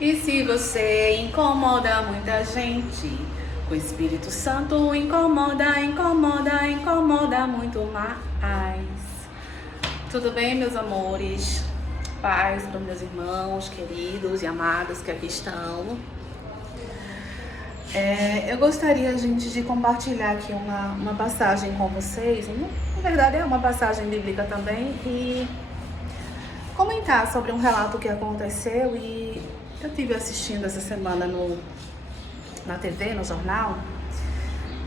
E se você incomoda muita gente, o Espírito Santo incomoda, incomoda, incomoda muito mais. Tudo bem, meus amores? Paz para meus irmãos queridos e amados que aqui estão. Eu gostaria, gente, de compartilhar aqui uma passagem com vocês. Na verdade, é uma passagem bíblica também. E comentar sobre um relato que aconteceu. E eu estive assistindo essa semana na TV, no jornal.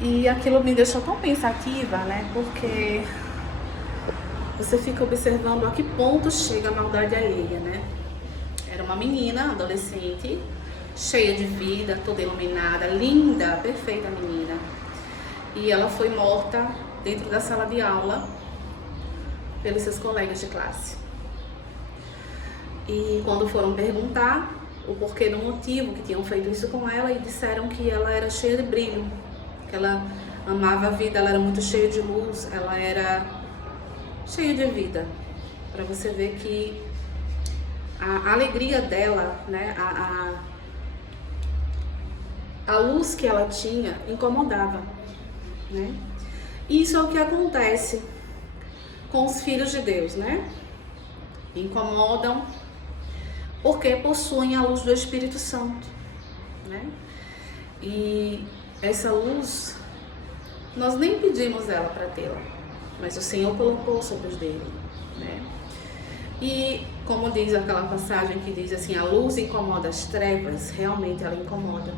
E aquilo me deixou tão pensativa, né? Porque você fica observando a que ponto chega a maldade alheia, né? Era uma menina, adolescente, cheia de vida, toda iluminada, linda, perfeita menina. E ela foi morta dentro da sala de aula pelos seus colegas de classe. E quando foram perguntar o porquê do motivo que tinham feito isso com ela, e disseram que ela era cheia de brilho, que ela amava a vida, ela era muito cheia de luz, ela era cheia de vida. Para você ver que a alegria dela, né, a luz que ela tinha incomodava, né? Isso é o que acontece com os filhos de Deus, né? Incomodam porque possuem a luz do Espírito Santo, né? E essa luz, nós nem pedimos ela para tê-la, mas o Senhor colocou sobre os dele, né? E como diz aquela passagem que diz assim, a luz incomoda as trevas, realmente ela incomoda.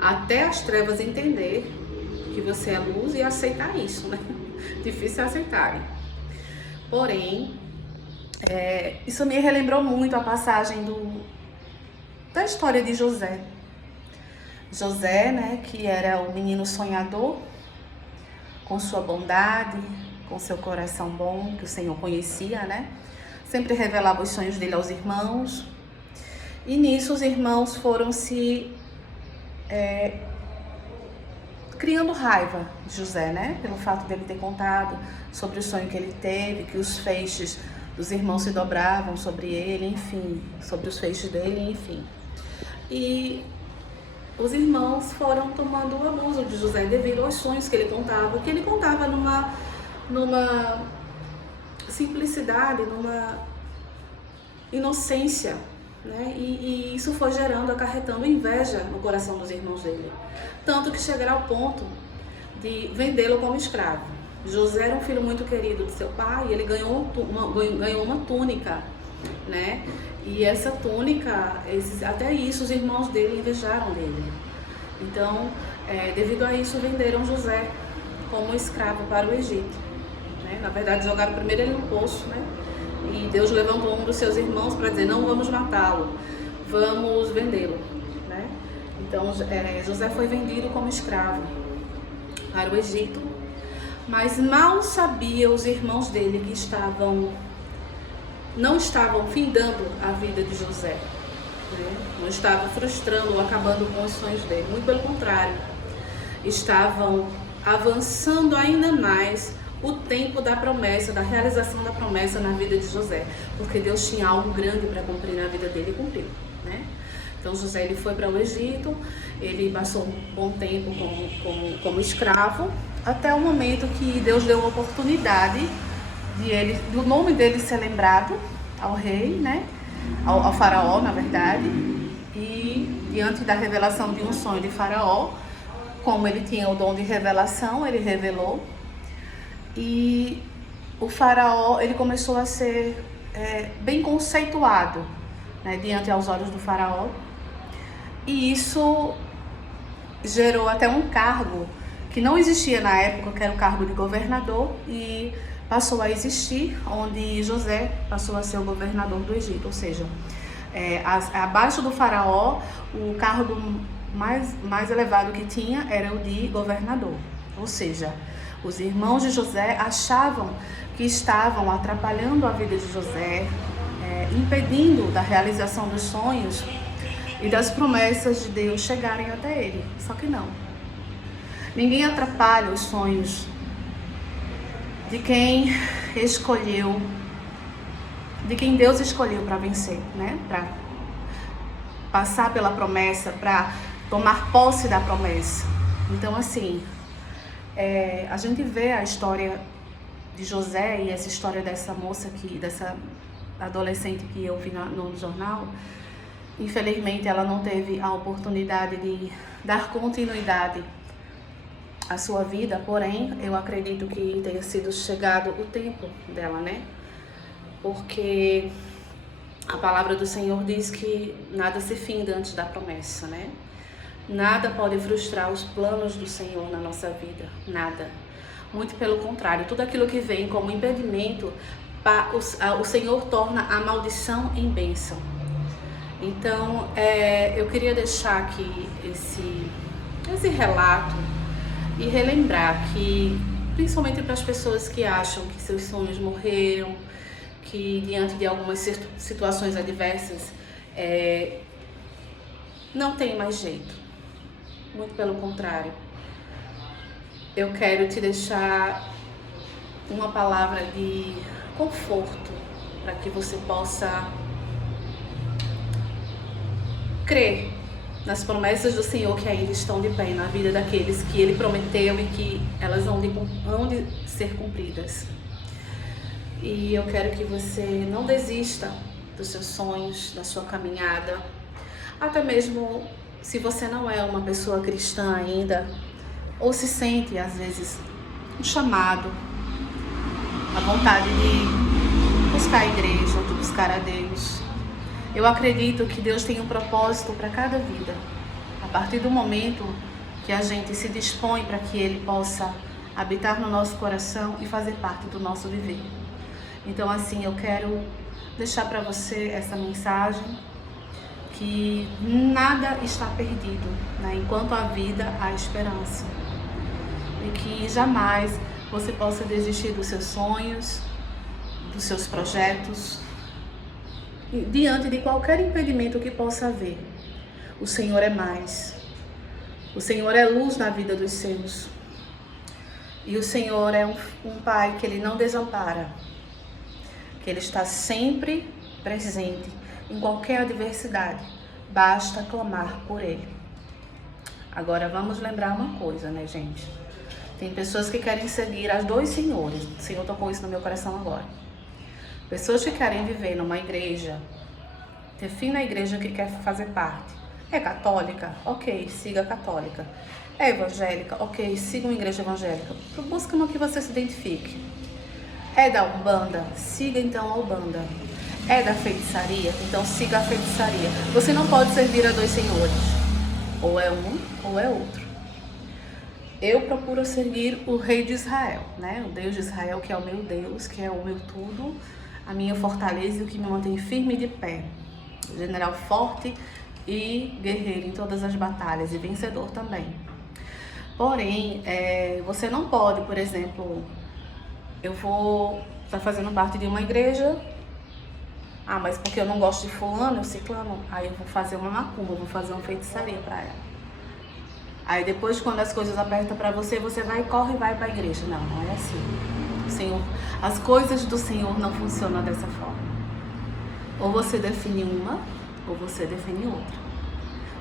Até as trevas entender que você é luz e aceitar isso, né? Difícil aceitarem. Porém, isso me relembrou muito a passagem da história de José. José, né, que era o menino sonhador, com sua bondade, com seu coração bom, que o Senhor conhecia, né? Sempre revelava os sonhos dele aos irmãos. E nisso os irmãos foram se criando raiva de José, né? Pelo fato dele ter contado sobre o sonho que ele teve, que os feixes dos irmãos se dobravam sobre ele, enfim, sobre os feixes dele, enfim. E os irmãos foram tomando o abuso de José devido aos sonhos que ele contava numa simplicidade, numa inocência, né? E isso foi acarretando inveja no coração dos irmãos dele. Tanto que chegaram ao ponto de vendê-lo como escravo. José era um filho muito querido de seu pai e ele ganhou uma túnica, né? E essa túnica, até isso os irmãos dele invejaram dele. Então, devido a isso, venderam José como escravo para o Egito, né? Na verdade, jogaram primeiro ele no poço, né? E Deus levantou um dos seus irmãos para dizer, não vamos matá-lo, vamos vendê-lo, né? Então, José foi vendido como escravo para o Egito. Mas mal sabiam os irmãos dele que não estavam findando a vida de José, né? Não estavam frustrando ou acabando com os sonhos dele. Muito pelo contrário, estavam avançando ainda mais o tempo da promessa, da realização da promessa na vida de José, porque Deus tinha algo grande para cumprir na vida dele e cumpriu, né? Então José ele foi para o Egito, ele passou um bom tempo como escravo, até o momento que Deus deu a oportunidade do nome dele ser lembrado ao rei, né? Ao faraó, na verdade. E diante da revelação de um sonho de faraó, como ele tinha o dom de revelação, ele revelou. E o faraó, ele começou a ser bem conceituado, né, diante aos olhos do faraó. E isso gerou até um cargo que não existia na época, que era o cargo de governador, e passou a existir, onde José passou a ser o governador do Egito. Ou seja, abaixo do faraó, o cargo mais elevado que tinha era o de governador. Ou seja, os irmãos de José achavam que estavam atrapalhando a vida de José, impedindo da realização dos sonhos e das promessas de Deus chegarem até ele. Só que não. Ninguém atrapalha os sonhos de quem Deus escolheu para vencer, né? passar pela promessa, para tomar posse da promessa. Então, assim, a gente vê a história de José e essa história dessa moça aqui, dessa adolescente que eu vi no jornal. Infelizmente, ela não teve a oportunidade de dar continuidade à sua vida, porém, eu acredito que tenha sido chegado o tempo dela, né? Porque a palavra do Senhor diz que nada se finda antes da promessa, né? Nada pode frustrar os planos do Senhor na nossa vida, nada. Muito pelo contrário, tudo aquilo que vem como impedimento, o Senhor torna a maldição em bênção. Então, eu queria deixar aqui esse relato e relembrar que, principalmente para as pessoas que acham que seus sonhos morreram, que diante de algumas situações adversas não tem mais jeito. Muito pelo contrário. Eu quero te deixar uma palavra de conforto para que você possa crer nas promessas do Senhor que ainda estão de pé na vida daqueles que Ele prometeu e que elas hão de ser cumpridas. E eu quero que você não desista dos seus sonhos, da sua caminhada, até mesmo se você não é uma pessoa cristã ainda, ou se sente às vezes um chamado, a vontade de buscar a igreja, de buscar a Deus. Eu acredito que Deus tem um propósito para cada vida. A partir do momento que a gente se dispõe para que Ele possa habitar no nosso coração e fazer parte do nosso viver. Então, assim, eu quero deixar para você essa mensagem, que nada está perdido, né? Enquanto há vida, há esperança. E que jamais você possa desistir dos seus sonhos, dos seus projetos, diante de qualquer impedimento que possa haver. O Senhor é mais. O Senhor é luz na vida dos seus. E o Senhor é um Pai que Ele não desampara, que Ele está sempre presente em qualquer adversidade. Basta clamar por Ele. Agora vamos lembrar uma coisa, né, gente? Tem pessoas que querem seguir as dois senhores. O Senhor tocou isso no meu coração agora. Pessoas que querem viver numa igreja, defina a igreja que quer fazer parte. É católica? Ok, siga a católica. É evangélica? Ok, siga uma igreja evangélica. Busca uma que você se identifique. É da Umbanda? Siga então a Umbanda. É da feitiçaria? Então siga a feitiçaria. Você não pode servir a dois senhores. Ou é um ou é outro. Eu procuro seguir o Rei de Israel, né? O Deus de Israel, que é o meu Deus, que é o meu tudo, a minha fortaleza e o que me mantém firme e de pé. General forte e guerreiro em todas as batalhas e vencedor também. Porém, você não pode, por exemplo, eu vou estar fazendo parte de uma igreja, mas porque eu não gosto de fulano, eu ciclano, aí eu vou fazer uma macumba, vou fazer uma feitiçaria para ela. Aí depois, quando as coisas apertam para você, você vai e corre e vai para a igreja. Não, não é assim. O Senhor, as coisas do Senhor não funcionam dessa forma. Ou você define uma, ou você define outra.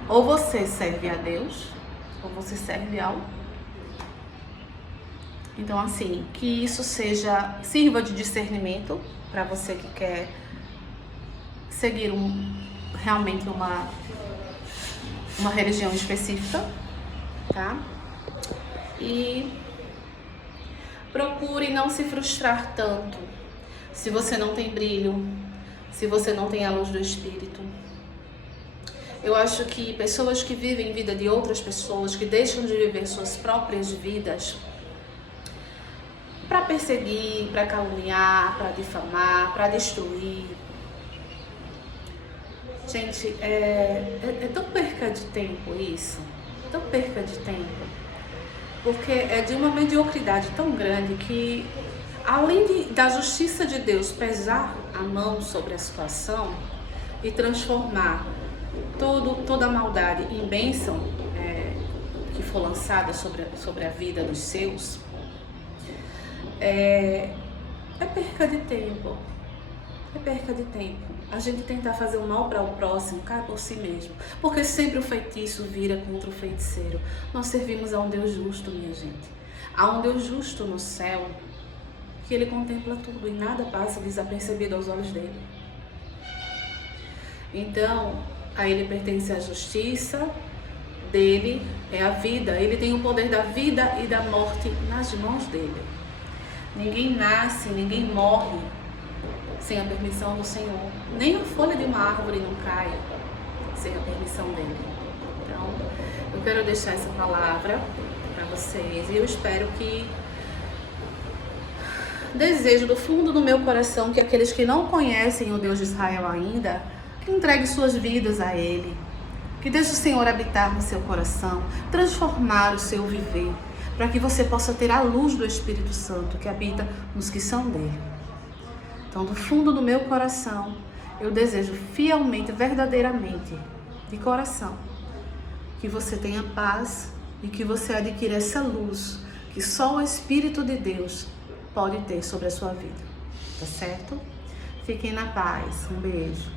Ou você serve a Deus, ou você serve ao... Então, assim, que isso sirva de discernimento para você que quer seguir realmente uma religião específica, tá? E procure não se frustrar tanto se você não tem brilho, se você não tem a luz do Espírito. Eu acho que pessoas que vivem a vida de outras pessoas, que deixam de viver suas próprias vidas para perseguir, para caluniar, para difamar, para destruir. Gente, é tão perca de tempo isso, tão perca de tempo, porque é de uma mediocridade tão grande que, além da justiça de Deus pesar a mão sobre a situação e transformar toda a maldade em bênção que for lançada sobre a vida dos seus, é perca de tempo, é perca de tempo. a gente tentar fazer o mal para o próximo cai por si mesmo. Porque sempre o feitiço vira contra o feiticeiro. Nós servimos a um Deus justo, minha gente. Há um Deus justo no céu, que Ele contempla tudo e nada passa desapercebido aos olhos dele. Então, a Ele pertence a justiça, dele é a vida. Ele tem o poder da vida e da morte nas mãos dele. Ninguém nasce, ninguém morre sem a permissão do Senhor. Nem a folha de uma árvore não cai sem a permissão dele. Então, eu quero deixar essa palavra para vocês e eu espero que desejo do fundo do meu coração que aqueles que não conhecem o Deus de Israel ainda, que entreguem suas vidas a Ele, que deixe o Senhor habitar no seu coração, transformar o seu viver, para que você possa ter a luz do Espírito Santo que habita nos que são dele. Então, do fundo do meu coração, eu desejo fielmente, verdadeiramente, de coração, que você tenha paz e que você adquira essa luz que só o Espírito de Deus pode ter sobre a sua vida. Tá certo? Fiquem na paz. Um beijo.